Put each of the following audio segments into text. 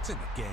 It's in the game.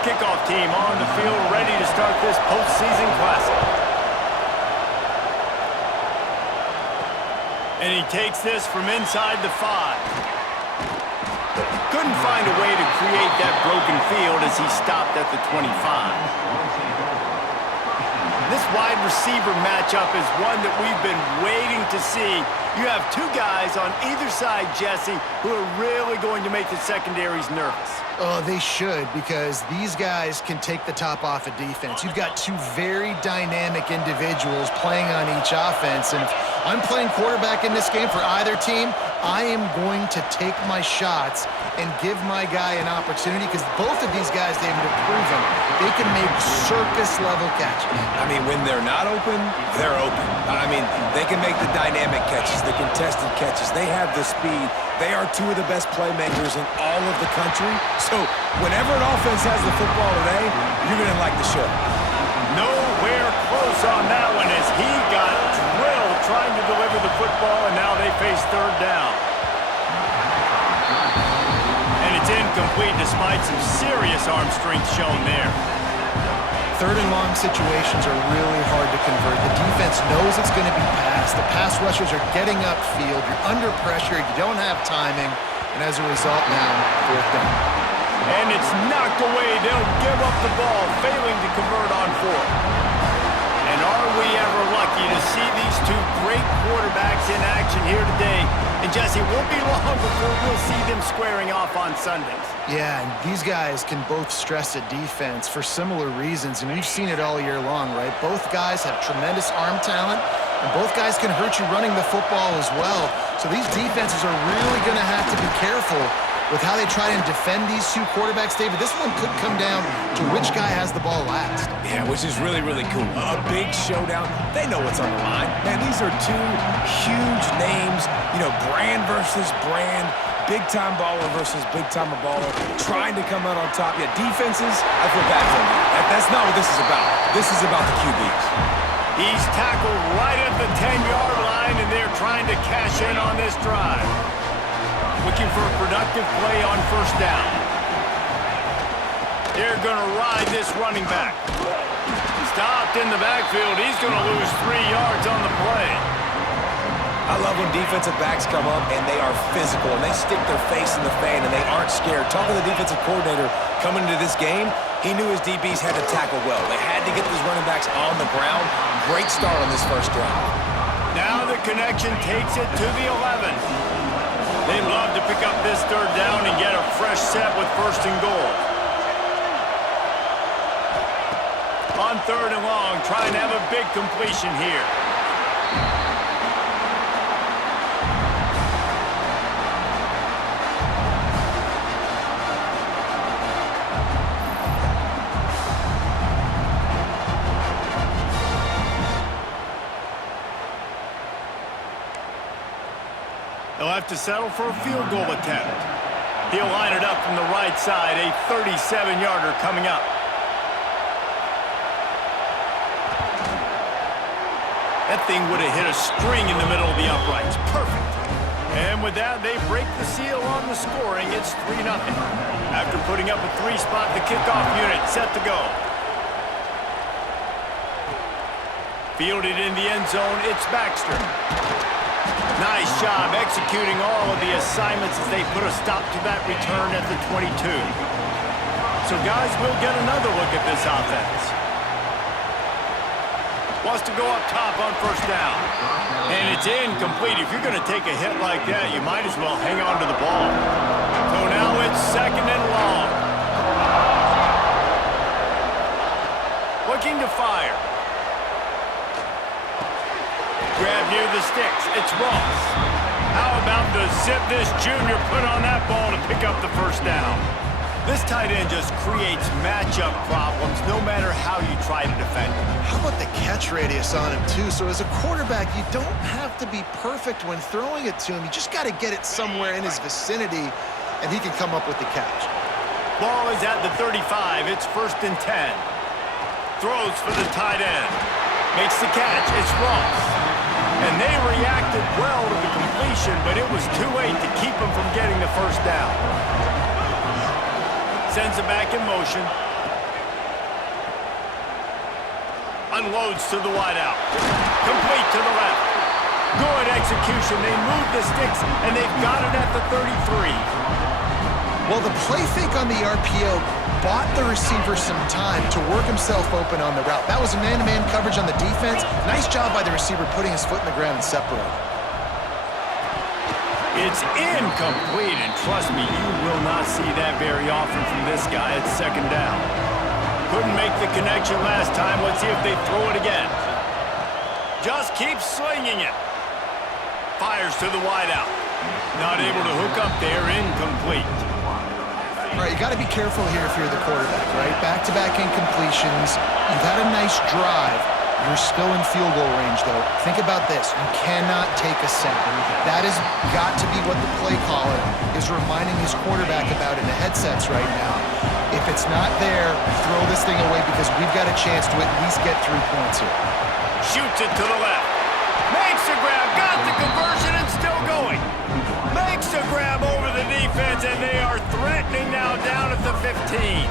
Kickoff team on the field, ready to start this postseason classic. And he takes this from inside the 5. Couldn't find a way to create that broken field as he stopped at the 25. This wide receiver matchup is one that we've been waiting to see. You have two guys on either side, Jesse, who are really going to make the secondaries nervous. Oh, they should, because these guys can take the top off of defense. You've got two very dynamic individuals playing on each offense, and if I'm playing quarterback in this game for either team, I am going to take my shots and give my guy an opportunity, because both of these guys, David, have proven they can make circus-level catches. I mean, when they're not open, they're open. I mean, they can make the dynamic catches, the contested catches. They have the speed. They are two of the best playmakers in all of the country. So whenever an offense has the football today, you're going to like the show. Nowhere close on that one as he got drilled trying to deliver the football, and now they face third down. And it's incomplete despite some serious arm strength shown there. Third and long situations are really hard to convert. The defense knows it's going to be passed. The pass rushers are getting upfield. You're under pressure. You don't have timing. And as a result now, fourth down. And it's knocked away. They'll give up the ball, failing to convert on fourth. And are we ever lucky to see these two great quarterbacks in action here today? And Jesse, it won't be long before we'll see them squaring off on Sundays. Yeah, and these guys can both stress a defense for similar reasons, and we've seen it all year long, right? Both guys have tremendous arm talent, and both guys can hurt you running the football as well. So these defenses are really going to have to be careful with how they try and defend these two quarterbacks, David. This one could come down to which guy has the ball last. Yeah, which is really, really cool. A big showdown. They know what's on the line. Man, these are two huge names. You know, brand versus brand. Big-time baller versus big-time baller. Trying to come out on top. Yeah, defenses, I feel bad for them. That's not what this is about. This is about the QBs. He's tackled right at the 10-yard line, and they're trying to cash in on this drive. Looking for a productive play on first down. They're going to ride this running back. Stopped in the backfield. He's going to lose 3 yards on the play. I love when defensive backs come up and they are physical and they stick their face in the fan and they aren't scared. Talking to the defensive coordinator coming into this game, he knew his DBs had to tackle well. They had to get these running backs on the ground. Great start on this first drive. Now the connection takes it to the 11. They love to pick up this third down and get a fresh set with first and goal. On third and long, trying to have a big completion here. They'll have to settle for a field goal attempt. He'll line it up from the right side, a 37-yarder coming up. That thing would have hit a string in the middle of the uprights. Perfect. And with that, they break the seal on the scoring. It's 3-0. After putting up a 3-spot, the kickoff unit set to go. Fielded in the end zone, it's Baxter. Nice job executing all of the assignments as they put a stop to that return at the 22. So, guys, we'll get another look at this offense. Wants to go up top on first down. And it's incomplete. If you're going to take a hit like that, you might as well hang on to the ball. So now it's second and long. Looking to fire. Grab near the sticks. It's Ross. How about the zip this junior put on that ball to pick up the first down? This tight end just creates matchup problems no matter how you try to defend him. How about the catch radius on him, too? So as a quarterback, you don't have to be perfect when throwing it to him. You just got to get it somewhere in his vicinity, and he can come up with the catch. Ball is at the 35. It's first and 10. Throws for the tight end. Makes the catch. It's Ross. And they reacted well to the completion, but it was too late to keep him from getting the first down. Sends it back in motion. Unloads to the wideout. Complete to the left. Good execution. They move the sticks, and they've got it at the 33. Well, the play fake on the RPO bought the receiver some time to work himself open on the route. That was a man-to-man coverage on the defense. Nice job by the receiver putting his foot in the ground and separating. It's incomplete, and trust me, you will not see that very often from this guy at second down. Couldn't make the connection last time. Let's see if they throw it again. Just keeps slinging it. Fires to the wideout. Not able to hook up there, incomplete. All right, you got to be careful here if you're the quarterback, right? Back-to-back incompletions. You've had a nice drive. You're still in field goal range, though. Think about this. You cannot take a sack. That has got to be what the play caller is reminding his quarterback about in the headsets right now. If it's not there, throw this thing away because we've got a chance to at least get 3 points here. Shoots it to the left. Makes the grab. Got the conversion and still going. Makes the grab over the defense, and they are threatening now down at the 15.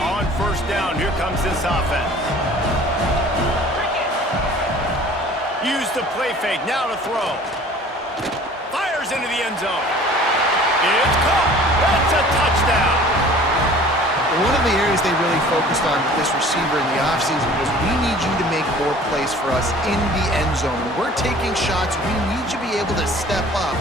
On first down, here comes this offense. Use the play fake, now to throw. Fires into the end zone. It's caught. That's a touchdown. One of the areas they really focused on with this receiver in the offseason was we need you to make more plays for us in the end zone. When we're taking shots, we need you to be able to step up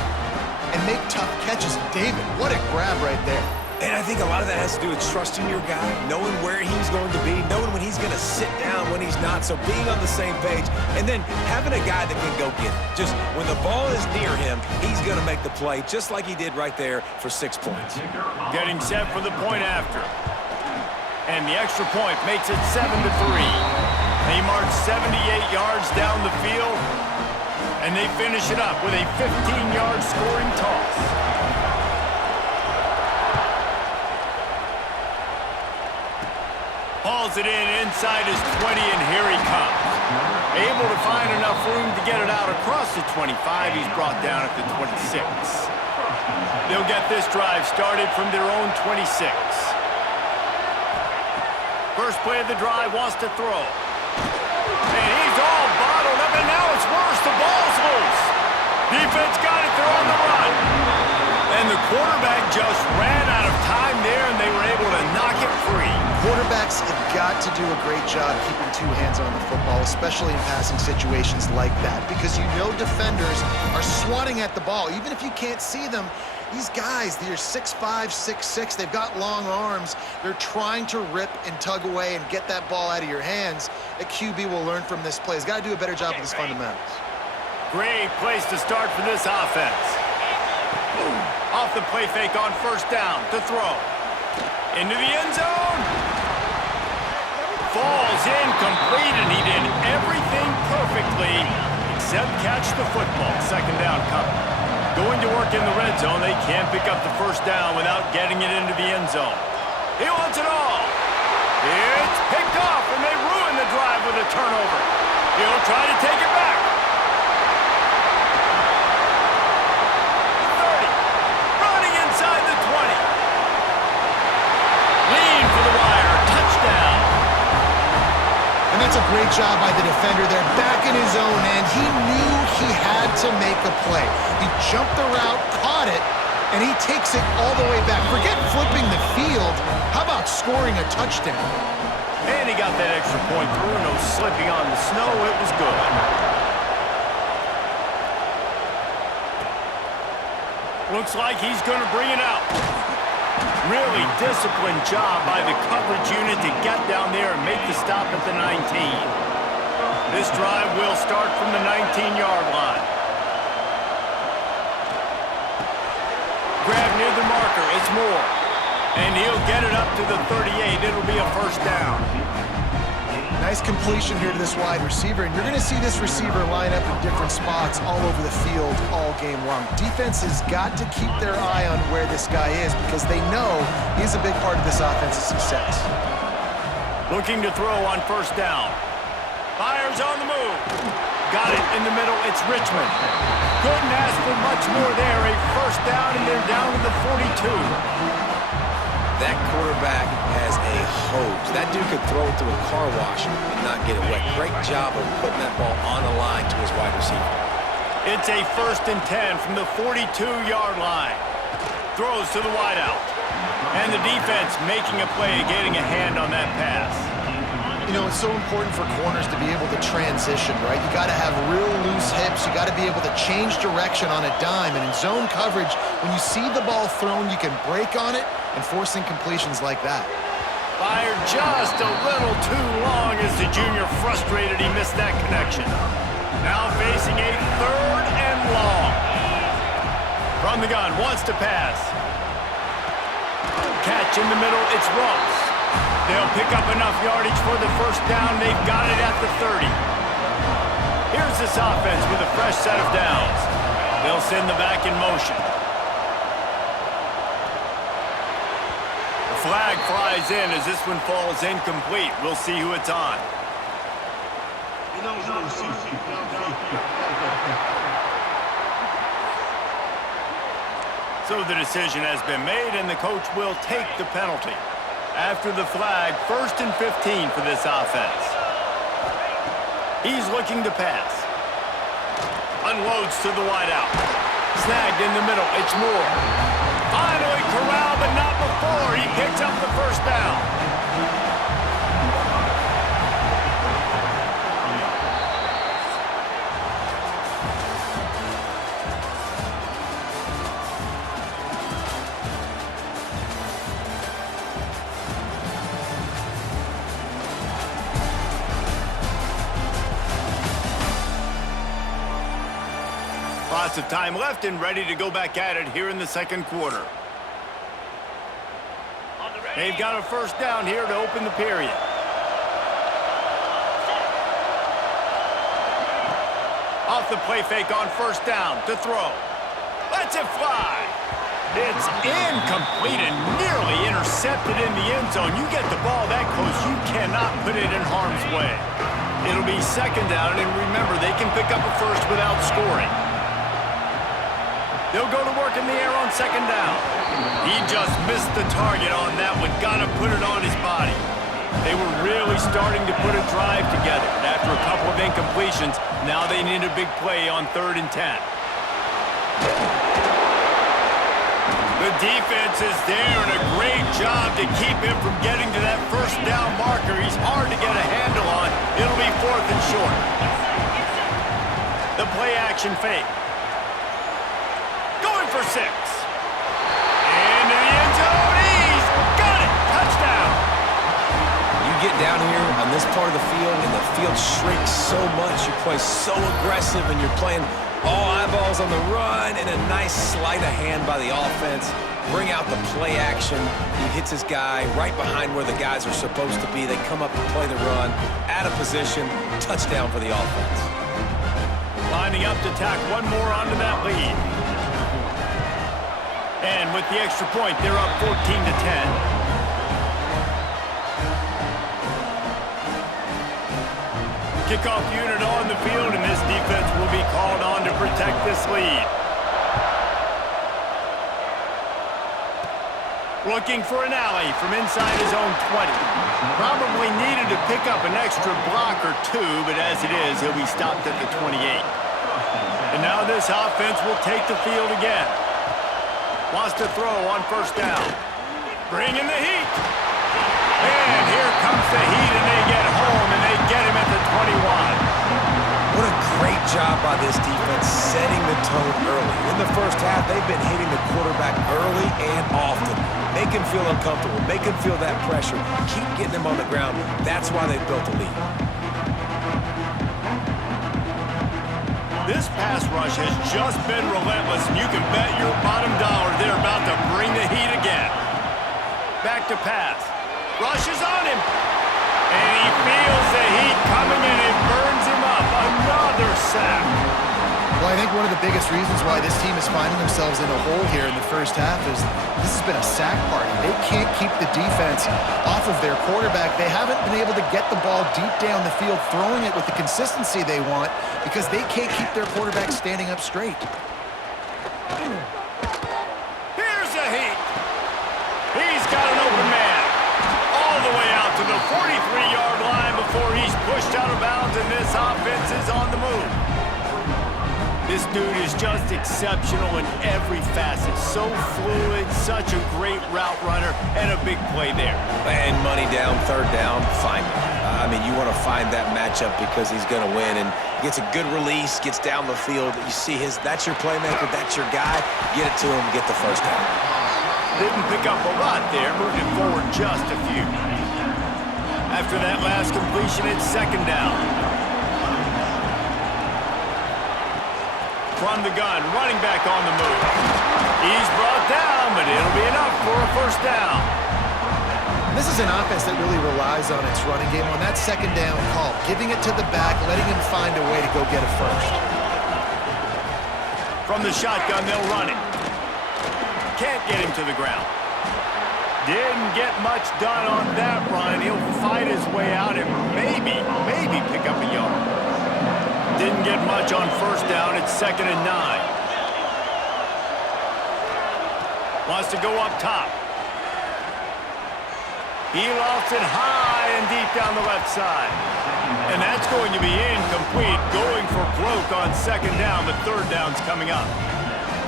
and make tough catches. David, what a grab right there. And I think a lot of that has to do with trusting your guy, knowing where he's going to be, knowing when he's going to sit down, when he's not. So being on the same page, and then having a guy that can go get it. Just when the ball is near him, he's going to make the play, just like he did right there for 6 points. Getting set for the point after. And the extra point makes it 7-3. They march 78 yards down the field, and they finish it up with a 15-yard scoring toss. Hauls it in inside his 20, and here he comes. Able to find enough room to get it out across the 25. He's brought down at the 26. They'll get this drive started from their own 26. First play of the drive, wants to throw. And he's all bottled up, and now it's worse. The ball's loose. Defense got it. They're on the run. And the quarterback just ran out of time there, and they were able to knock it free. Quarterbacks have got to do a great job keeping two hands on the football, especially in passing situations like that, because you know defenders are swatting at the ball. Even if you can't see them, these guys, they're 6'5", 6'6", they've got long arms. They're trying to rip and tug away and get that ball out of your hands. A QB will learn from this play. He's got to do a better job with his fundamentals. Great place to start for this offense. Off the play fake on first down to throw. Into the end zone. Falls incomplete, and he did everything perfectly except catch the football. Second down coming. Going to work in the red zone. They can't pick up the first down without getting it into the end zone. He wants it all. It's picked off, and they ruin the drive with a turnover. He'll try to take it back. 30. Running inside the 20. Lean for the wire. Touchdown. And that's a great job by the defender there, back in his own end. He knew he had to make a play. He jumped the route, caught it, and he takes it all the way back. Forget flipping the field. How about scoring a touchdown? And he got that extra point through. No slipping on the snow. It was good. Looks like he's going to bring it out. Really disciplined job by the coverage unit to get down there and make the stop at the 19. This drive will start from the 19-yard line. Grab near the marker. It's Moore. And he'll get it up to the 38. It'll be a first down. Nice completion here to this wide receiver, and you're going to see this receiver line up in different spots all over the field all game long. Defense has got to keep their eye on where this guy is because they know he's a big part of this offense's success. Looking to throw on first down. Fires on the move. Got it in the middle. It's Richmond. Couldn't ask for much more there. A first down, and they're down to the 42. That quarterback has a hose. That dude could throw it through a car wash and not get it wet. Great job of putting that ball on the line to his wide receiver. It's a 1st and 10 from the 42-yard line. Throws to the wideout. And the defense making a play, getting a hand on that pass. You know, it's so important for corners to be able to transition, right? You got to have real loose hips. You got to be able to change direction on a dime. And in zone coverage, when you see the ball thrown, you can break on it and force incompletions like that. Fired just a little too long as the junior frustrated he missed that connection. Now facing a 3rd and long. From the gun, wants to pass. Catch in the middle, it's Ross. They'll pick up enough yardage for the first down. They've got it at the 30. Here's this offense with a fresh set of downs. They'll send the back in motion. The flag flies in as this one falls incomplete. We'll see who it's on. So the decision has been made, and the coach will take the penalty. After the flag, 1st and 15 for this offense. He's looking to pass. Unloads to the wideout. Snagged in the middle. It's Moore. Finally corralled, but not before. He picks up the first down. Lots of time left and ready to go back at it here in the second quarter. They've got a first down here to open the period. Off the play fake on first down to throw. Lets it fly. It's incomplete and nearly intercepted in the end zone. You get the ball that close, you cannot put it in harm's way. It'll be second down, and remember, they can pick up a first without scoring. They'll go to work in the air on second down. He just missed the target on that one. Got to put it on his body. They were really starting to put a drive together. After a couple of incompletions, now they need a big play on 3rd and 10. The defense is there, and a great job to keep him from getting to that first down marker. He's hard to get a handle on. It'll be 4th and short. The play action fake. Going for 6. Into the end zone. He's got it. Touchdown. You get down here on this part of the field, and the field shrinks so much. You play so aggressive, and you're playing all eyeballs on the run, and a nice sleight of hand by the offense. Bring out the play action. He hits his guy right behind where the guys are supposed to be. They come up to play the run, out of position, touchdown for the offense. Lining up to tack one more onto that lead. And with the extra point, they're up 14-10. Kickoff unit on the field, and this defense will be called on to protect this lead. Looking for an alley from inside his own 20. Probably needed to pick up an extra block or two, but as it is, he'll be stopped at the 28. And now this offense will take the field again. Wants to throw on 1st down. Bring in the heat. And here comes the heat, and they get home, and they get him at the 21. What a great job by this defense setting the tone early. In the first half, they've been hitting the quarterback early and often. Make him feel uncomfortable. Make him feel that pressure. Keep getting him on the ground. That's why they've built a lead. This pass rush has just been relentless, and you can bet your bottom dollar they're about to bring the heat again. Back to pass. Rush is on him. And he feels the heat coming, and it burns him up. Another sack. Well, I think one of the biggest reasons why this team is finding themselves in a hole here in the first half is this has been a sack party. They can't keep the defense off of their quarterback. They haven't been able to get the ball deep down the field, throwing it with the consistency they want because they can't keep their quarterback standing up straight. Here's the heat. He's got an open man. All the way out to the 43-yard line before he's pushed out of bounds, and this offense is on the move. This dude is just exceptional in every facet. So fluid, such a great route runner, and a big play there. And money down, 3rd down, find him. I mean, you want to find that matchup because he's going to win, and gets a good release, gets down the field. You see that's your playmaker, that's your guy. Get it to him, get the 1st down. Didn't pick up a lot there, moving forward just a few. After that last completion, it's 2nd down. From the gun, running back on the move. He's brought down, but it'll be enough for a 1st down. This is an offense that really relies on its running game on that 2nd down call, giving it to the back, letting him find a way to go get a 1st. From the shotgun, they'll run it. Can't get him to the ground. Didn't get much done on that run. He'll fight his way out and maybe pick up a yard. Didn't get much on 1st down. It's 2nd and 9. Wants to go up top. He lofts it high and deep down the left side. And that's going to be incomplete. Going for broke on 2nd down, but 3rd down's coming up.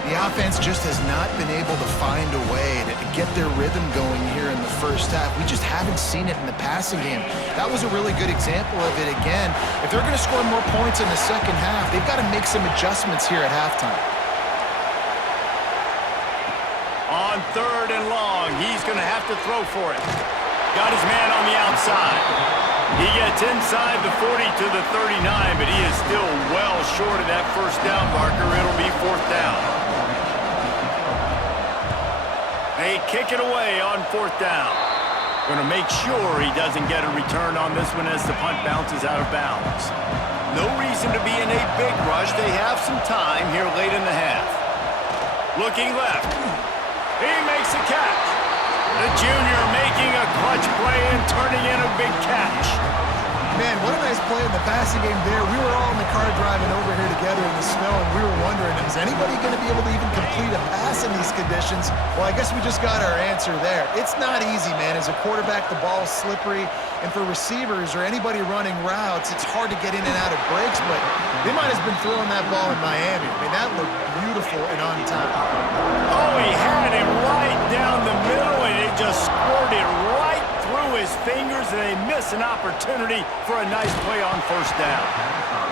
The offense just has not been able to find a way to get their rhythm going here in the first half. We just haven't seen it in the passing game. That was a really good example of it again. If they're going to score more points in the second half, they've got to make some adjustments here at halftime. On 3rd and long, he's going to have to throw for it. Got his man on the outside. He gets inside the 40 to the 39, but he is still well short of that 1st down marker. It'll be 4th down. They kick it away on 4th down. Going to make sure he doesn't get a return on this one as the punt bounces out of bounds. No reason to be in a big rush. They have some time here late in the half. Looking left. He makes a catch. The junior making a clutch play and turning in a big catch. Man, what a nice play in the passing game there. We were all in the car driving over here together in the snow, and we were wondering, is anybody going to be able to even complete a pass in these conditions? Well, I guess we just got our answer there. It's not easy, man. As a quarterback, the ball is slippery, and for receivers or anybody running routes, it's hard to get in and out of breaks, but they might have been throwing that ball in Miami. I mean, that looked beautiful and on time. Oh, he had it right down the middle, and it just squirted right through his fingers, and they miss an opportunity for a nice play on first down.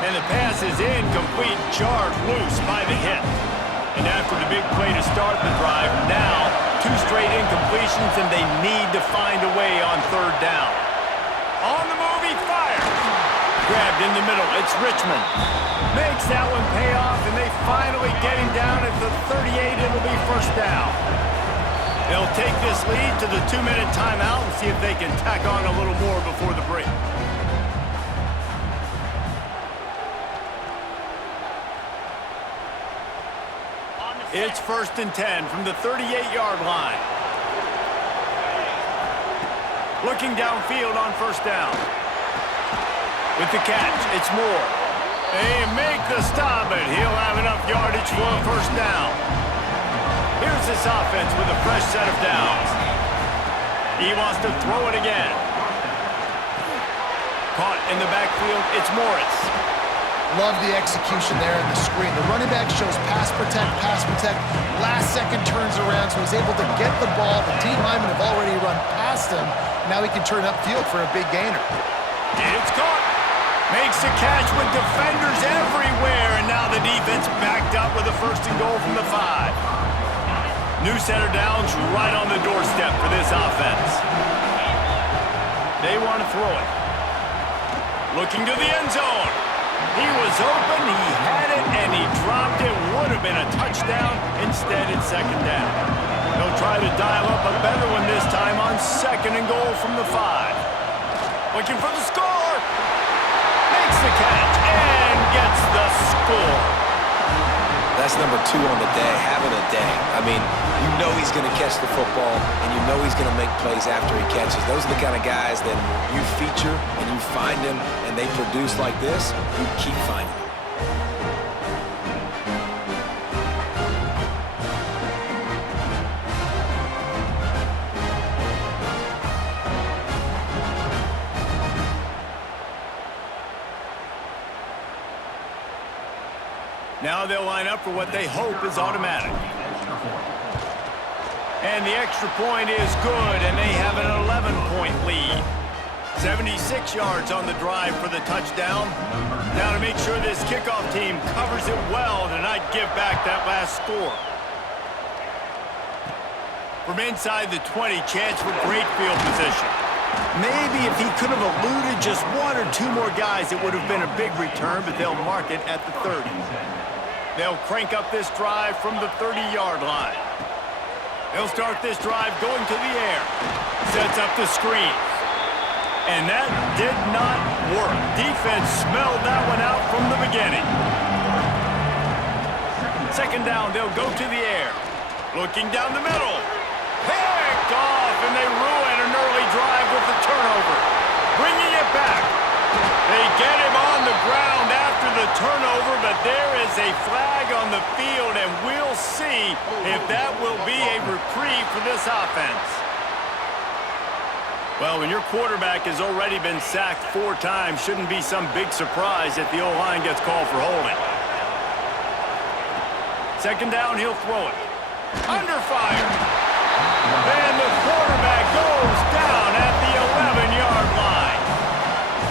And the pass is incomplete, jarred loose by the hit. And after the big play to start the drive, now 2 straight incompletions, and they need to find a way on third down. On the move, he fires. Grabbed in the middle, it's Richmond. Makes that one pay off, and they finally get him down at the 38. It'll be first down. They'll take this lead to the 2-minute timeout and see if they can tack on a little more before the break. It's 1st and 10 from the 38-yard line. Looking downfield on first down. With the catch, it's Moore. They make the stop, but he'll have enough yardage for a first down. Here's this offense with a fresh set of downs. He wants to throw it again. Caught in the backfield, it's Morris. Love the execution there in the screen. The running back shows pass protect. Last second turns around, so he's able to get the ball. The D linemen have already run past him. Now he can turn upfield for a big gainer. It's caught. Makes the catch with defenders everywhere, and now the defense backed up with a 1st and goal from the 5. New set of downs right on the doorstep for this offense. They want to throw it. Looking to the end zone. He was open, he had it, and he dropped it. Would have been a touchdown. Instead, it's 2nd down. They'll try to dial up a better one this time on 2nd and goal from the 5. Looking for the score. Makes the catch and gets the score. That's number 2 on the day, having a day. I mean, you know he's going to catch the football, and you know he's going to make plays after he catches. Those are the kind of guys that you feature and you find them, and they produce like this, you keep finding them. Now they'll line up for what they hope is automatic. And the extra point is good, and they have an 11-point lead. 76 yards on the drive for the touchdown. Now to make sure this kickoff team covers it well to not give back that last score. From inside the 20, chance for great field position. Maybe if he could have eluded just 1 or 2 more guys, it would have been a big return, but they'll mark it at the 30. They'll crank up this drive from the 30-yard line. They'll start this drive going to the air. Sets up the screen. And that did not work. Defense smelled that one out from the beginning. 2nd down, they'll go to the air. Looking down the middle. Picked off, and they ruin an early drive with the turnover. Bringing it back. They get him on the ground after the turnover, but there is a flag on the field, and we'll see if that will be a reprieve for this offense. Well, when your quarterback has already been sacked 4 times, shouldn't be some big surprise if the O-line gets called for holding. 2nd down, he'll throw it. Under fire. And the quarterback goes down at the 11-yard line.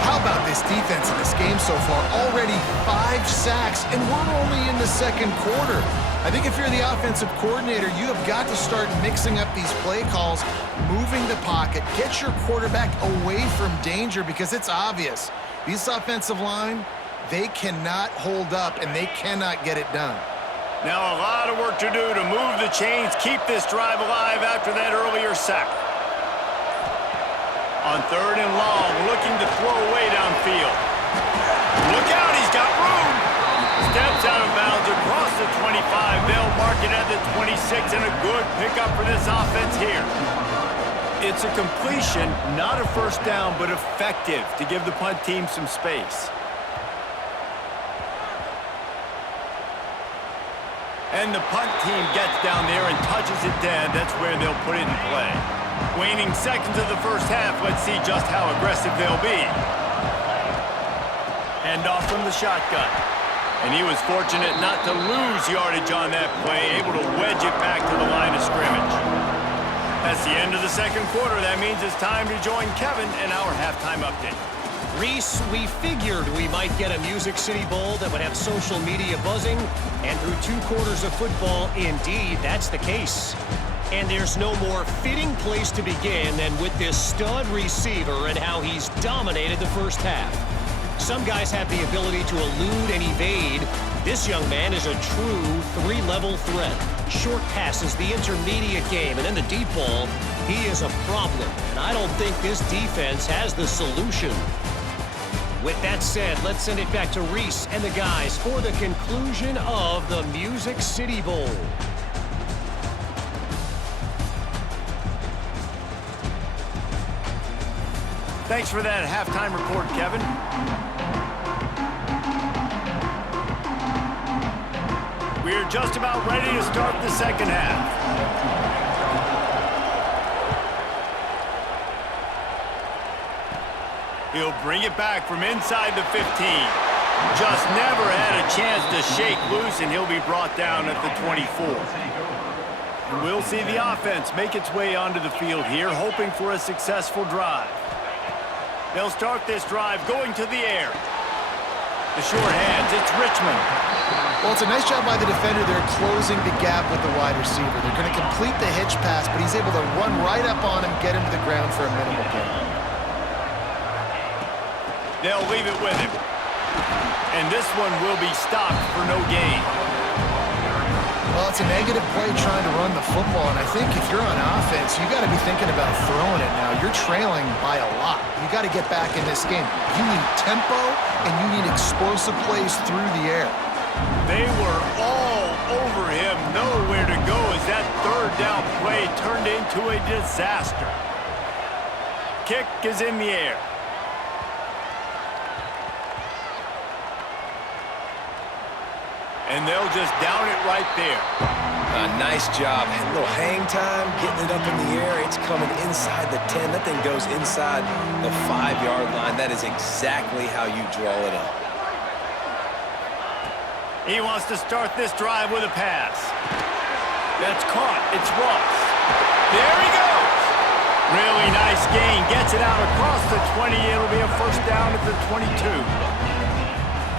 How about this defense in this game so far? Already 5 sacks, and we're only in the 2nd quarter. I think if you're the offensive coordinator, you have got to start mixing up these play calls, moving the pocket, get your quarterback away from danger, because it's obvious. This offensive line, they cannot hold up, and they cannot get it done. Now a lot of work to do to move the chains, keep this drive alive after that earlier sack. On 3rd and long, looking to throw away downfield. Look out, he's got room. Steps out of bounds across the 25. They'll mark it at the 26, and a good pickup for this offense here. It's a completion, not a first down, but effective to give the punt team some space. And the punt team gets down there and touches it dead. That's where they'll put it in play. Waning seconds of the first half. Let's see just how aggressive they'll be. Hand off from the shotgun. And he was fortunate not to lose yardage on that play, able to wedge it back to the line of scrimmage. That's the end of the second quarter. That means it's time to join Kevin in our halftime update. Reese, we figured we might get a Music City Bowl that would have social media buzzing, and through 2 quarters of football, indeed, that's the case. And there's no more fitting place to begin than with this stud receiver and how he's dominated the first half. Some guys have the ability to elude and evade. This young man is a true 3-level threat. Short passes, the intermediate game, and then the deep ball, he is a problem. And I don't think this defense has the solution. With that said, let's send it back to Reese and the guys for the conclusion of the Music City Bowl. Thanks for that halftime report, Kevin. We're just about ready to start the second half. He'll bring it back from inside the 15. Just never had a chance to shake loose, and he'll be brought down at the 24. And we'll see the offense make its way onto the field here, hoping for a successful drive. They'll start this drive going to the air. The short hands, it's Richmond. Well, it's a nice job by the defender. They're closing the gap with the wide receiver. They're going to complete the hitch pass, but he's able to run right up on him, get him to the ground for a minimal gain. They'll leave it with him. And this one will be stopped for no gain. Well, it's a negative play trying to run the football, and I think if you're on offense, you got to be thinking about throwing it now. You're trailing by a lot. You got to get back in this game. You need tempo, and you need explosive plays through the air. They were all over him, nowhere to go as that third down play turned into a disaster. Kick is in the air. And they'll just down it right there. Nice job. A little hang time, getting it up in the air. It's coming inside the 10. That thing goes inside the 5-yard line. That is exactly how you draw it up. He wants to start this drive with a pass. That's caught. It's Ross. There he goes. Really nice gain. Gets it out across the 20. It'll be a first down at the 22.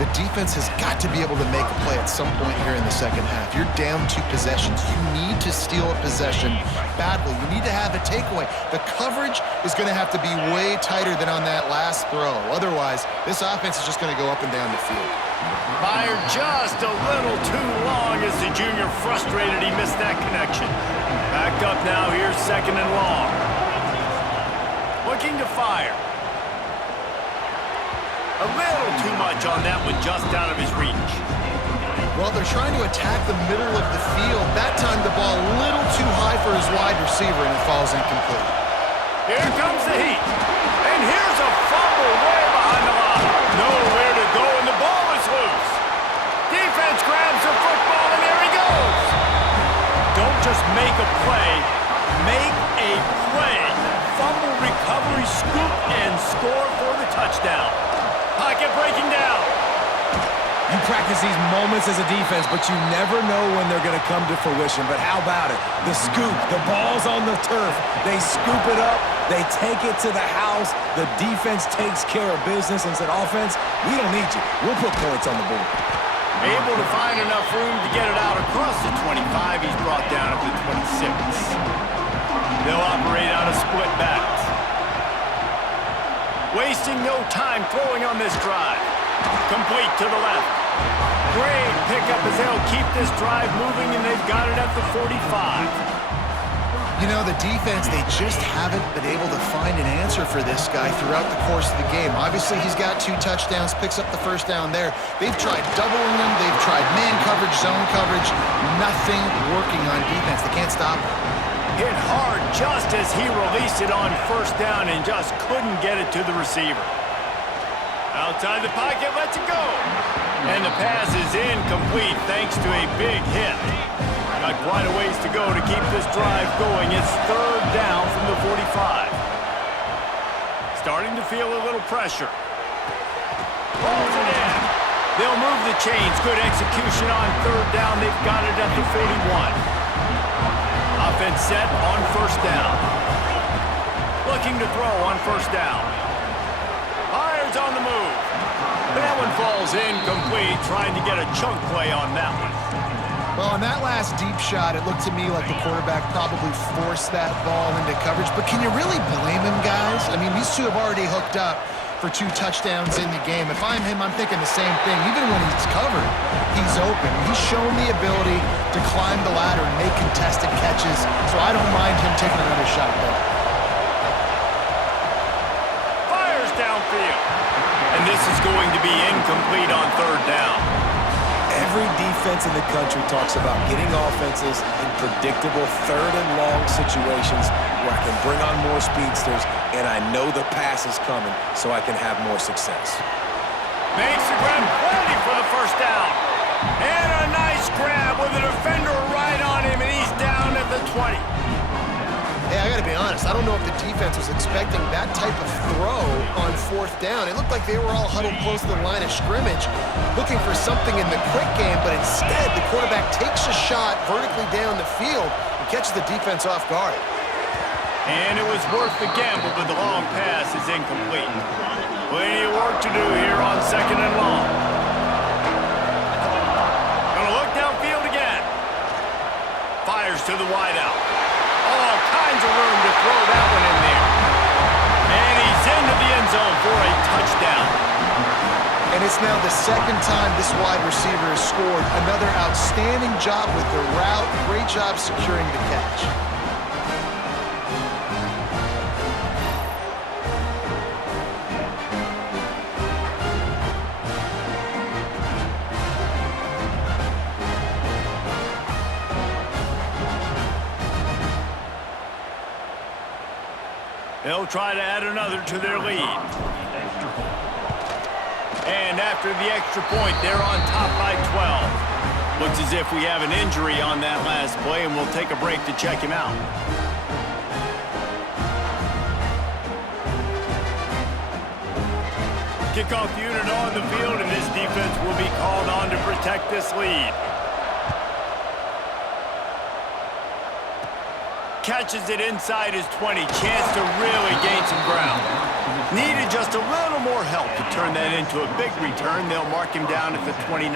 The defense has got to be able to make a play at some point here in the second half. You're down 2 possessions. You need to steal a possession badly. You need to have a takeaway. The coverage is going to have to be way tighter than on that last throw. Otherwise, this offense is just going to go up and down the field. Fired just a little too long as the junior frustrated he missed that connection. Back up now. Here's second and long. Looking to fire. A little too much on that one, just out of his reach. Well, they're trying to attack the middle of the field. That time the ball a little too high for his wide receiver, and it falls incomplete. Here comes the heat. And here's a fumble way behind the line. Nowhere to go, and the ball is loose. Defense grabs the football, and there he goes. Don't just make a play. Make a play. Fumble, recovery, scoop, and score for the touchdown. Pocket breaking down. You practice these moments as a defense, but you never know when they're going to come to fruition. But how about it? The scoop, the ball's on the turf. They scoop it up. They take it to the house. The defense takes care of business and said, offense, we don't need you. We'll put points on the board. Able to find enough room to get it out across the 25. He's brought down at the 26. They'll operate out of split backs. Wasting no time throwing on this drive. Complete to the left. Great pickup as they'll keep this drive moving, and they've got it at the 45. You know, the defense, they just haven't been able to find an answer for this guy throughout the course of the game. Obviously, he's got 2 touchdowns, picks up the first down there. They've tried doubling him. They've tried man coverage, zone coverage. Nothing working on defense. They can't stop him. Hit hard just as he released it on first down and just couldn't get it to the receiver. Outside the pocket, lets it go. And the pass is incomplete thanks to a big hit. Got quite a ways to go to keep this drive going. It's third down from the 45. Starting to feel a little pressure. Pulls it in. They'll move the chains. Good execution on third down. They've got it at the 41. Offense set on first down. Looking to throw on first down. Fires on the move. That one falls incomplete, trying to get a chunk play on that one. Well, on that last deep shot, it looked to me like the quarterback probably forced that ball into coverage. But can you really blame him, guys? I mean, these two have already hooked up for 2 touchdowns in the game. If I'm him, I'm thinking the same thing. Even when he's covered, he's open. He's shown the ability to climb the ladder and make contested catches, so I don't mind him taking another shot there. Fires downfield. And this is going to be incomplete on third down. Every defense in the country talks about getting offenses in predictable third and long situations where I can bring on more speedsters and I know the pass is coming so I can have more success. Makes the grab plenty for the first down. And a nice grab with a defender right on him, and he's down at the 20. Hey, I gotta be honest, I don't know if the defense was expecting that type of throw on fourth down. It looked like they were all huddled close to the line of scrimmage, looking for something in the quick game, but instead the quarterback takes a shot vertically down the field and catches the defense off guard. And it was worth the gamble, but the long pass is incomplete. Plenty of work to do here on second and long. Gonna look downfield again. Fires to the wideout. All kinds of room to throw that one in there. And he's into the end zone for a touchdown. And it's now the second time this wide receiver has scored. Another outstanding job with the route. Great job securing the catch. They'll try to add another to their lead. And after the extra point, they're on top by 12. Looks as if we have an injury on that last play, and we'll take a break to check him out. Kickoff unit on the field, and this defense will be called on to protect this lead. Catches it inside his 20. Chance to really gain some ground. Needed just a little more help to turn that into a big return. They'll mark him down at the 29.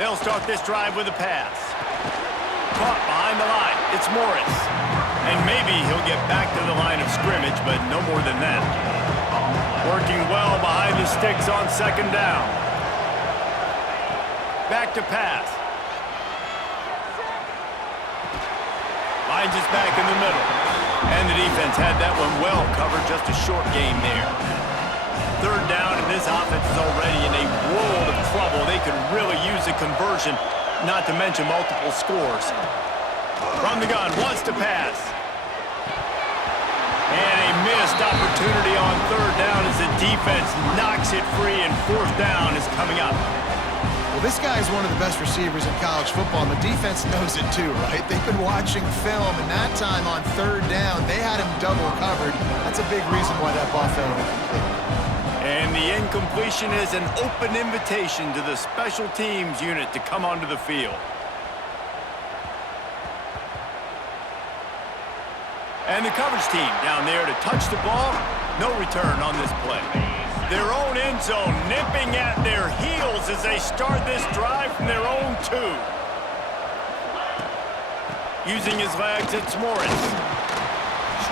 They'll start this drive with a pass. Caught behind the line. It's Morris. And maybe he'll get back to the line of scrimmage, but no more than that. Working well behind the sticks on second down. Back to pass. Finds us back in the middle. And the defense had that one well covered, just a short game there. Third down, and this offense is already in a world of trouble. They could really use a conversion, not to mention multiple scores. From the gun, wants to pass. And a missed opportunity on third down as the defense knocks it free, and fourth down is coming up. Well, this guy is one of the best receivers in college football, and the defense knows it too, right? They've been watching film, and that time on third down, they had him double covered. That's a big reason why that ball fell incomplete. And the incompletion is an open invitation to the special teams unit to come onto the field. And the coverage team down there to touch the ball. No return on this play. Their own end zone nipping at their heels as they start this drive from their own 2. Using his legs, it's Morris.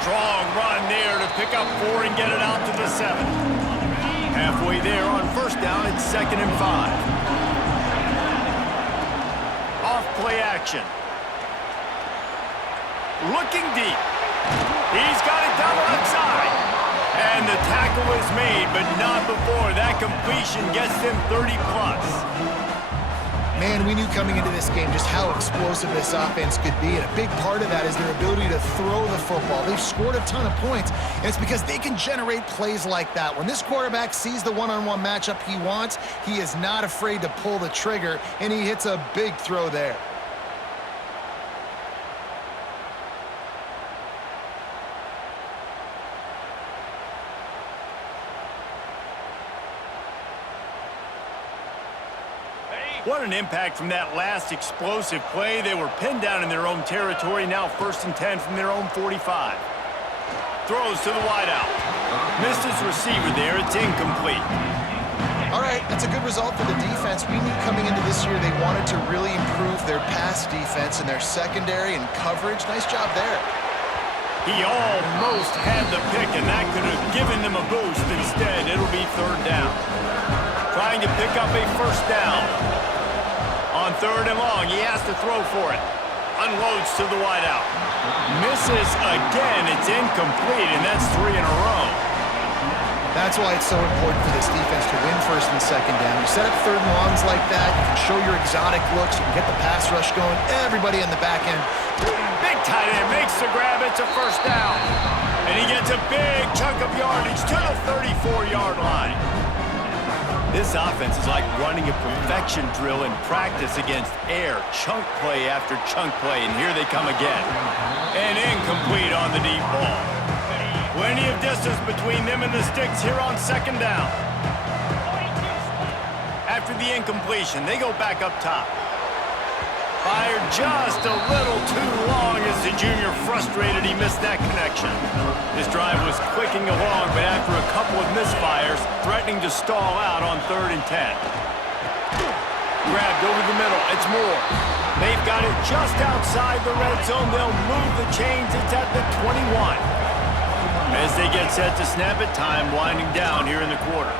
Strong run there to pick up 4 and get it out to the 7. Halfway there on first down, it's 2nd and 5. Off play action. Looking deep. He's got it down the left side. And the tackle is made, but not before that completion gets them 30+. Man, we knew coming into this game just how explosive this offense could be, and a big part of that is their ability to throw the football. They've scored a ton of points, and it's because they can generate plays like that. When this quarterback sees the one-on-one matchup he wants, he is not afraid to pull the trigger, and he hits a big throw there. What an impact from that last explosive play. They were pinned down in their own territory, now 1st and 10 from their own 45. Throws to the wideout. Missed his receiver there. It's incomplete. All right, that's a good result for the defense. We knew coming into this year they wanted to really improve their pass defense and their secondary and coverage. Nice job there. He almost had the pick, and that could have given them a boost. Instead, it'll be 3rd down. Trying to pick up a 1st down. On 3rd and long, he has to throw for it. Unloads to the wideout. Misses again. It's incomplete, and that's 3 in a row. That's why it's so important for this defense to win 1st and 2nd down. You set up 3rd and longs like that, you can show your exotic looks, you can get the pass rush going, everybody in the back end. Big tight end makes the grab. It's a 1st down. And he gets a big chunk of yardage to the 34-yard line. This offense is like running a perfection drill in practice against air. Chunk play after chunk play, and here they come again. And incomplete on the deep ball. Plenty of distance between them and the sticks here on 2nd down. After the incompletion, they go back up top. Fired just a little too long as the junior frustrated he missed that connection. His drive was clicking along, but after a couple of misfires, threatening to stall out on 3rd and 10. Grabbed over the middle. It's Moore. They've got it just outside the red zone. They'll move the chains. It's at the 21. As they get set to snap it, time winding down here in the quarter.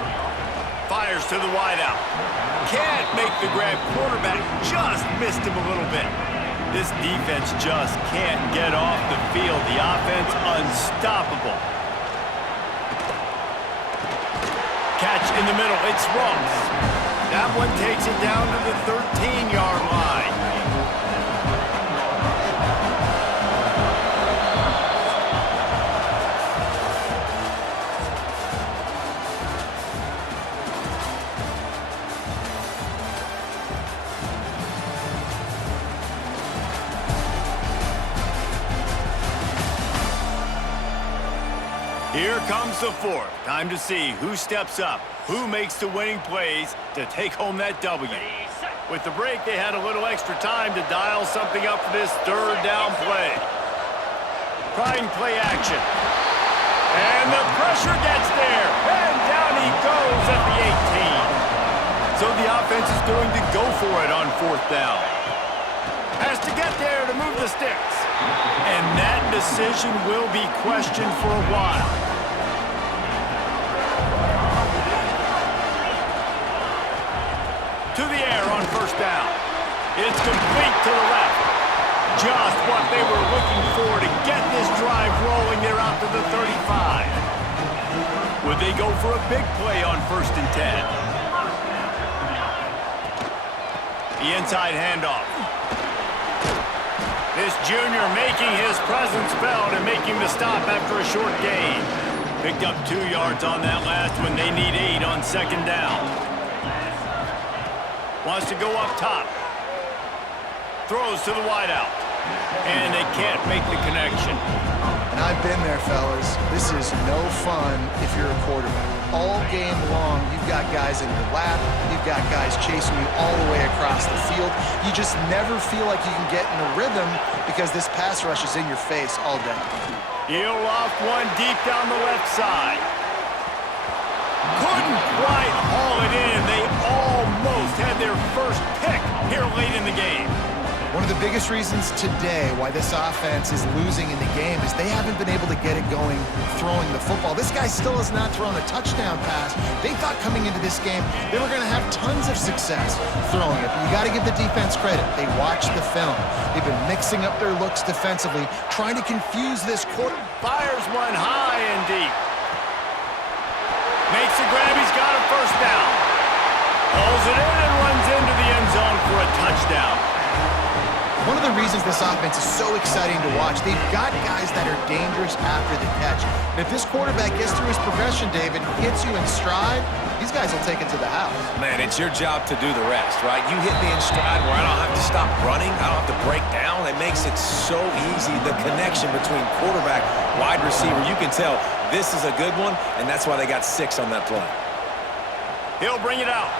Fires to the wideout. Can't make the grab. Quarterback just missed him a little bit. This defense just can't get off the field. The offense unstoppable. Catch in the middle. It's Ross. That one takes it down to the 13-yard line. Here comes the 4th. Time to see who steps up, who makes the winning plays to take home that W. With the break, they had a little extra time to dial something up for this 3rd down play. Trying play action. And the pressure gets there. And down he goes at the 18. So the offense is going to go for it on 4th down. Has to get there to move the sticks. And that decision will be questioned for a while. To the air on 1st down. It's complete to the left. Just what they were looking for to get this drive rolling. They're out to the 35. Would they go for a big play on 1st and 10? The inside handoff. This junior making his presence felt and making the stop after a short gain. Picked up 2 yards on that last one. They need 8 on 2nd down. Wants to go up top. Throws to the wideout. And they can't make the connection. And I've been there, fellas. This is no fun if you're a quarterback. All game long, you've got guys in your lap. You've got guys chasing you all the way across the field. You just never feel like you can get in a rhythm because this pass rush is in your face all day. He'll loft one deep down the left side. Couldn't quite haul it in. They almost had their first pick here late in the game. One of the biggest reasons today why this offense is losing in the game is they haven't been able to get it going throwing the football. This guy still has not thrown a touchdown pass. They thought coming into this game they were going to have tons of success throwing it. But you got to give the defense credit. They watched the film. They've been mixing up their looks defensively, trying to confuse this quarter. Fires one high and deep. Makes the grab. He's got a 1st down. Pulls it in and runs into the end zone for a touchdown. One of the reasons this offense is so exciting to watch, they've got guys that are dangerous after the catch. And if this quarterback gets through his progression, David, hits you in stride, these guys will take it to the house. Man, it's your job to do the rest, right? You hit me in stride where I don't have to stop running. I don't have to break down. It makes it so easy. The connection between quarterback, wide receiver, you can tell this is a good one, and that's why they got 6 on that play. He'll bring it out.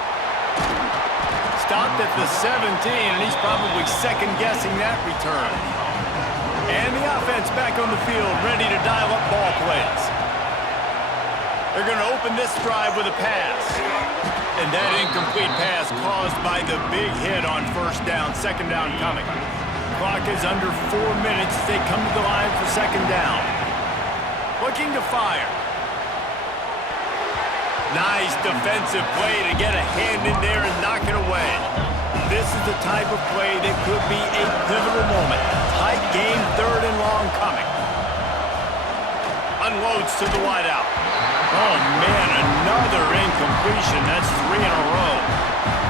Stopped at the 17, and he's probably second-guessing that return. And the offense back on the field, ready to dial up ball plays. They're going to open this drive with a pass. And that incomplete pass caused by the big hit on first down, second down coming. Clock is under 4 minutes as they come to the line for second down. Looking to fire. Nice defensive play to get a hand in there and knock it away. This is the type of play that could be a pivotal moment. Tight game, third and long coming. Unloads to the wideout. Oh, man, another incompletion. That's 3 in a row.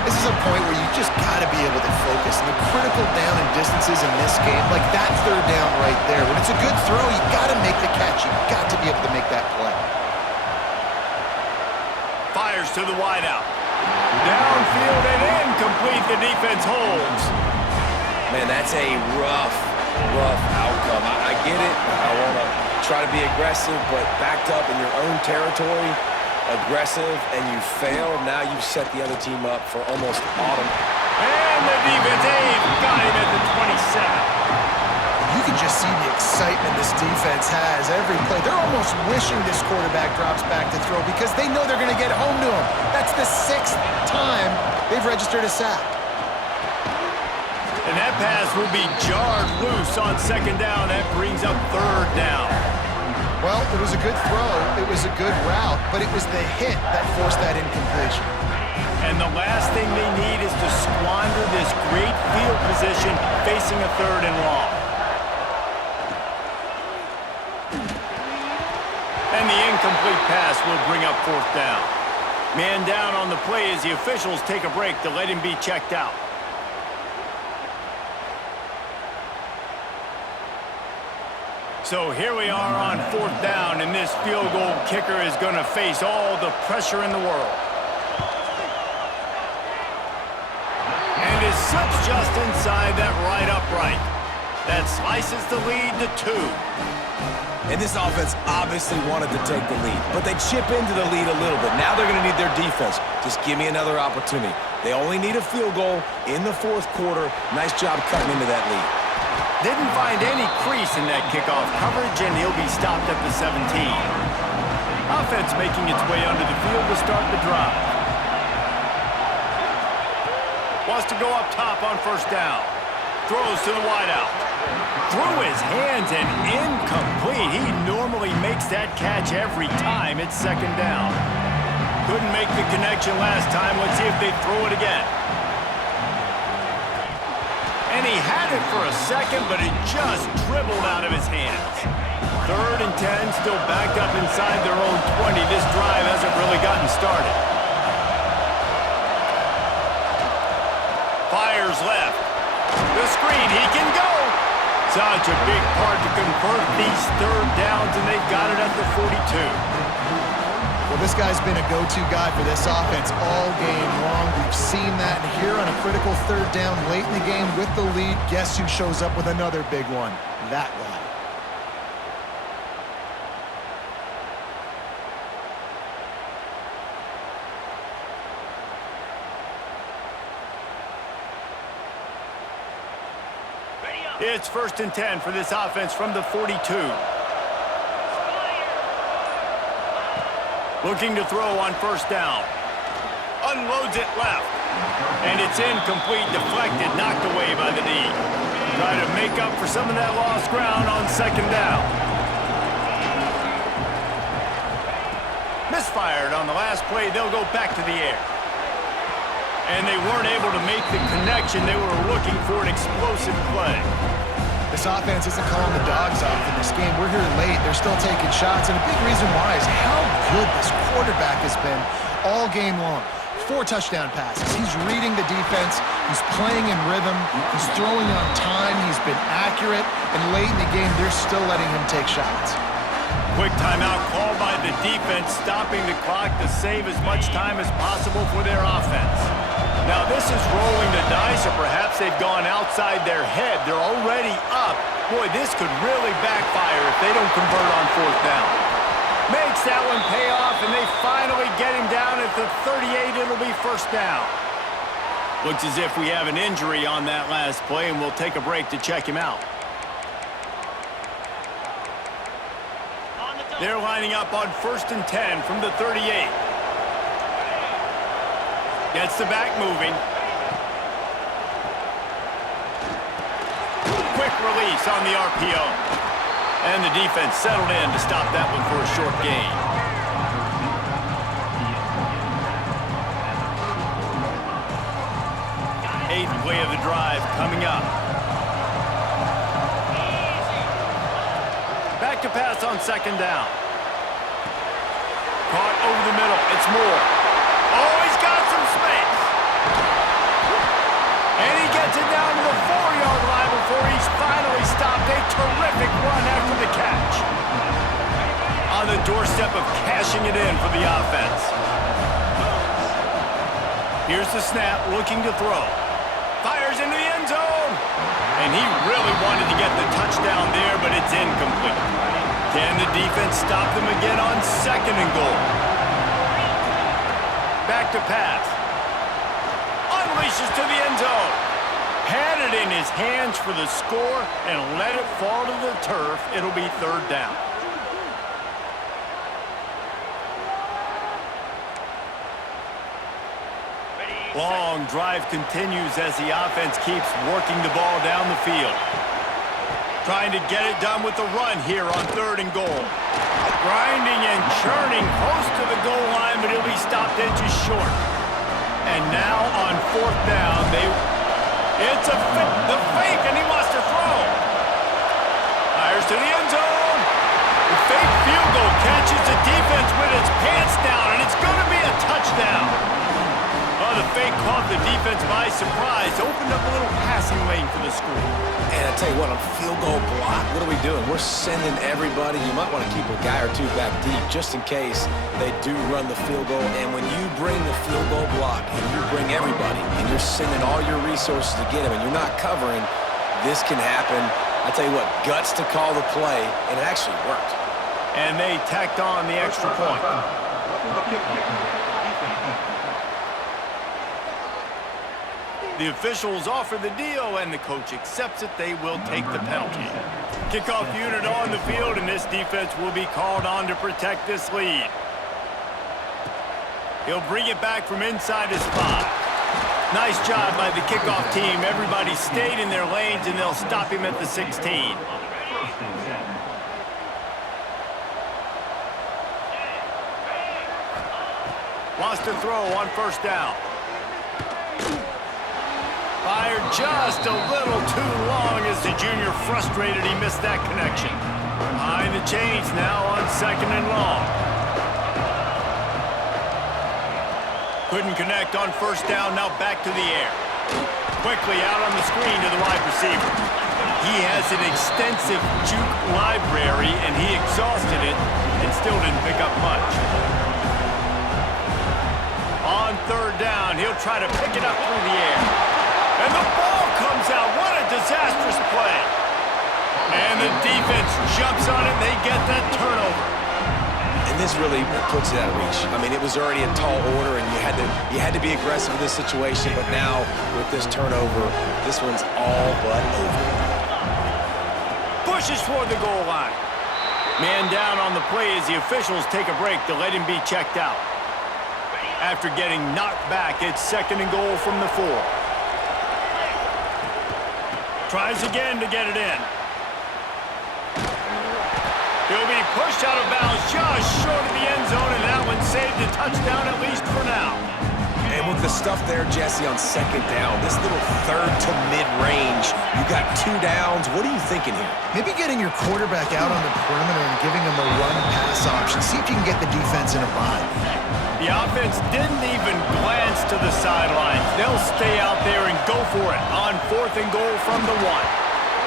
This is a point where you just got to be able to focus. And the critical down and distances in this game, like that third down right there, when it's a good throw, you got to make the catch. You got to be able to make that play. Fires to the wideout. Downfield and incomplete. The defense holds. Man, that's a rough outcome. I get it. I want to try to be aggressive, but backed up in your own territory, aggressive, and you fail. Now you've set the other team up for almost autumn. And the defense, got him at the 27. You can just see the excitement this defense has every play. They're almost wishing this quarterback drops back to throw because they know they're going to get home to him. That's the 6th time they've registered a sack. And that pass will be jarred loose on second down. That brings up third down. Well, it was a good throw. It was a good route, but it was the hit that forced that incompletion. And the last thing they need is to squander this great field position facing a third and long. And the incomplete pass will bring up fourth down. Man down on the play as the officials take a break to let him be checked out. So here we are on fourth down, and this field goal kicker is going to face all the pressure in the world. And it slips just inside that right upright. That slices the lead to 2. And this offense obviously wanted to take the lead, but they chip into the lead a little bit. Now they're going to need their defense. Just give me another opportunity. They only need a field goal in the fourth quarter. Nice job cutting into that lead. Didn't find any crease in that kickoff coverage, and he'll be stopped at the 17. Offense making its way under the field to start the drive. Wants to go up top on first down. Throws to the wideout. Through his hands and incomplete. He normally makes that catch every time. It's second down. Couldn't make the connection last time. Let's see if they throw it again. And he had it for a second, but it just dribbled out of his hands. Third and 10, still backed up inside their own 20. This drive hasn't really gotten started. Fires left. The screen, he can go. Such a big part to convert these third downs, and they've got it at the 42. Well, this guy's been a go-to guy for this offense all game long. We've seen that, and here on a critical third down late in the game with the lead, guess who shows up with another big one? That guy. It's first and 10 for this offense from the 42. Looking to throw on first down. Unloads it left. And it's incomplete, deflected, knocked away by the knee. Try to make up for some of that lost ground on second down. Misfired on the last play. They'll go back to the air. And they weren't able to make the connection. They were looking for an explosive play. This offense isn't calling the dogs off in this game. We're here late. They're still taking shots. And a big reason why is how good this quarterback has been all game long. 4 touchdown passes. He's reading the defense. He's playing in rhythm. He's throwing on time. He's been accurate. And late in the game, they're still letting him take shots. Quick timeout called by the defense, stopping the clock to save as much time as possible for their offense. Now this is rolling the dice, or perhaps they've gone outside their head. They're already up. Boy, this could really backfire if they don't convert on 4th down. Makes that one pay off, and they finally get him down at the 38. It'll be 1st down. Looks as if we have an injury on that last play, and we'll take a break to check him out. They're lining up on 1st and 10 from the 38. Gets the back moving. Quick release on the RPO. And the defense settled in to stop that one for a short gain. Eighth play of the drive coming up. Back to pass on 2nd down. Caught over the middle. It's Moore. Oh, he's got some space. And he gets it down to the 4-yard line before he's finally stopped. A terrific run after the catch. On the doorstep of cashing it in for the offense. Here's the snap, looking to throw. Fires into the end zone. And he really wanted to get the touchdown there, but it's incomplete. Can the defense stop them again on 2nd and goal? Back to pass. Unleashes to the end zone. Had it in his hands for the score and let it fall to the turf. It'll be 3rd down. Long drive continues as the offense keeps working the ball down the field. Trying to get it done with the run here on 3rd and goal. Grinding and churning close to the goal line, but he'll be stopped inches short. And now on 4th down, it's the fake, and he wants to throw. Fires to the end zone. The fake field goal catches the defense with its pants down, and it's going to be a touchdown. Oh, the fake caught the defense by surprise. Opened up a little passing lane for the school. And I tell you what, on field goal block, what are we doing? We're sending everybody. You might want to keep a guy or 2 back deep just in case they do run the field goal. And when you bring the field goal block and you bring everybody and you're sending all your resources to get them and you're not covering, this can happen. I tell you what, guts to call the play, and it actually worked. And they tacked on the extra point. The officials offer the deal, and the coach accepts it. They will take the penalty. Kickoff unit on the field, and this defense will be called on to protect this lead. He'll bring it back from inside his 5. Nice job by the kickoff team. Everybody stayed in their lanes, and they'll stop him at the 16. Wants to throw on 1st down. Fired just a little too long as the junior frustrated. He missed that connection. Behind the chains now on 2nd and long. Couldn't connect on 1st down. Now back to the air. Quickly out on the screen to the wide receiver. He has an extensive juke library, and he exhausted it and still didn't pick up much. On 3rd down, he'll try to pick it up through the air. And the ball comes out. What a disastrous play. And the defense jumps on it. They get that turnover. And this really puts it out of reach. I mean, it was already a tall order, and you had to be aggressive in this situation. But now, with this turnover, this one's all but over. Pushes toward the goal line. Man down on the play as the officials take a break to let him be checked out. After getting knocked back, it's 2nd and goal from the 4. Tries again to get it in. He'll be pushed out of bounds just short of the end zone, and that one saved a touchdown at least for now. And with the stuff there, Jesse, on 2nd down, this little 3rd to mid-range, you got 2 downs. What are you thinking here? Maybe getting your quarterback out on the perimeter and giving him a run-pass option. See if you can get the defense in a bind. The offense didn't even glance to the sidelines. They'll stay out there and go for it on 4th and goal from the 1.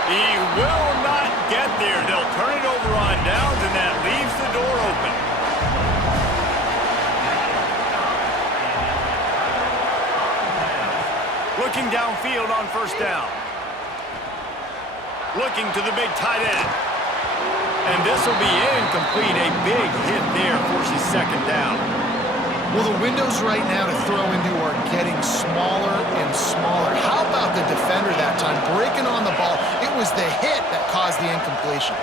He will not get there. They'll turn it over on downs, and that leaves the door open. Looking downfield on 1st down. Looking to the big tight end. And this will be incomplete. A big hit there forces 2nd down. Well, the windows right now to throw into are getting smaller and smaller. How about the defender that time breaking on the ball? It was the hit that caused the incompletion.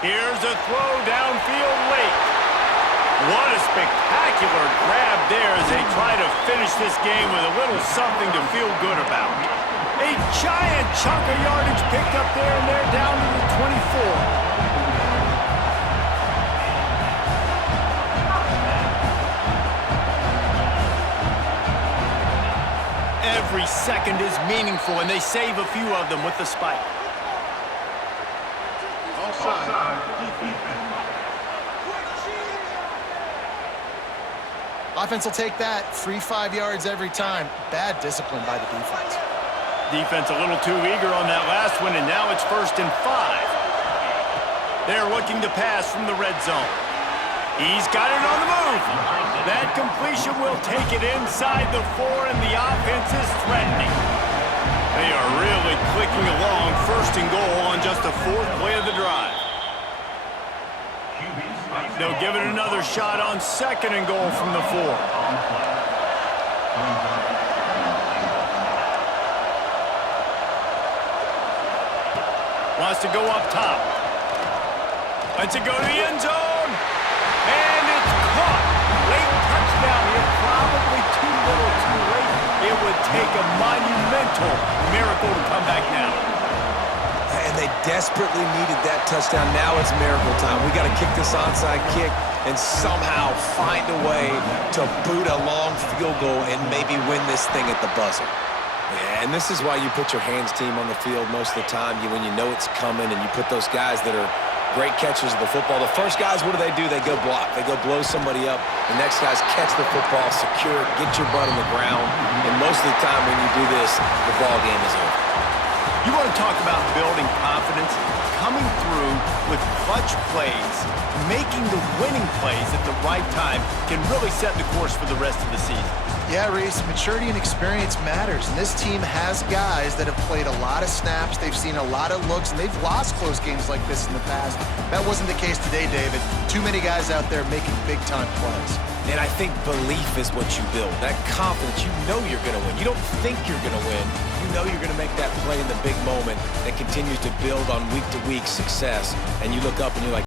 Here's a throw downfield late. What a spectacular grab there as they try to finish this game with a little something to feel good about. A giant chunk of yardage picked up there, and they're down to the 24. Every second is meaningful, and they save a few of them with the spike. Offense will take that. Free 5 yards every time. Bad discipline by the defense. Defense a little too eager on that last one, and now it's 1st and 5. They're looking to pass from the red zone. He's got it on the move. That completion will take it inside the 4, and the offense is threatening. They are really clicking along. 1st and goal on just the 4th play of the drive. They'll give it another shot on 2nd and goal from the 4. Wants to go up top. Lets it go to the end zone. And it's caught. Late touchdown. It's probably too little too late. It would take a monumental miracle to come back now. And they desperately needed that touchdown. Now it's miracle time. We got to kick this onside kick and somehow find a way to boot a long field goal and maybe win this thing at the buzzer. Yeah, and this is why you put your hands team on the field most of the time. When you know it's coming, and you put those guys that are great catchers of the football. The first guys, what do? They go block. They go blow somebody up. The next guys catch the football, secure it, get your butt on the ground. And most of the time when you do this, the ball game is over. You want to talk about building confidence? Coming through with clutch plays, making the winning plays at the right time can really set the course for the rest of the season. Yeah, Reese, maturity and experience matters, and this team has guys that have played a lot of snaps, they've seen a lot of looks, and they've lost close games like this in the past. That wasn't the case today, David. Too many guys out there making big-time plays. And I think belief is what you build. That confidence, you know you're going to win. You don't think you're going to win. You know you're going to make that play in the big moment that continues to build on week-to-week success. And you look up and you're like,